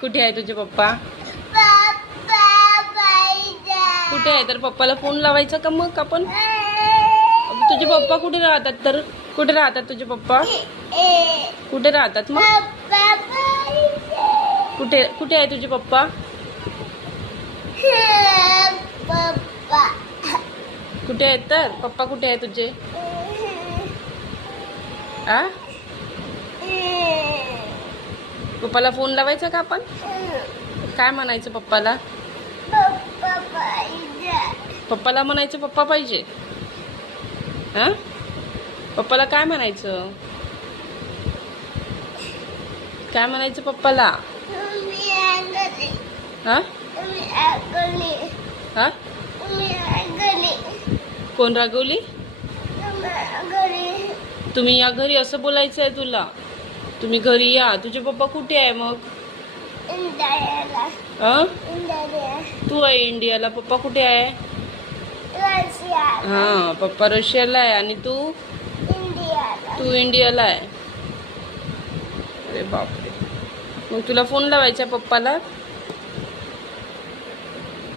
कुठे आहे तुझे पप्पा? कुठे आहे? तर पप्पाला फोन लावायचा का मग आपण? तुझे पप्पा कुठे राहतात? तर कुठे राहतात तुझे पप्पा? कुठे राहतात मग? कुठे कुठे आहे तुझे पप्पा? कुठे आहेत तर पप्पा? कुठे आहे तुझे? आ पप्पाला फोन लावायचा का आपण? काय म्हणायचं पप्पाला? पप्पाला म्हणायचं पप्पा पाहिजे. हा पप्पाला काय म्हणायचं? काय म्हणायचं पप्पाला? हा हा कोण रागवली? तुम्ही या घरी असं बोलायचं आहे तुला? तुम्ही घरी या. तुझे पप्पा कुठे आहे मग? तू आहे इंडियाला. पप्पा कुठे आहे? हा पप्पा रशियाला आहे आणि तू इंडियाला आहे. अरे बापरे. मग तुला फोन लावायचा पप्पाला?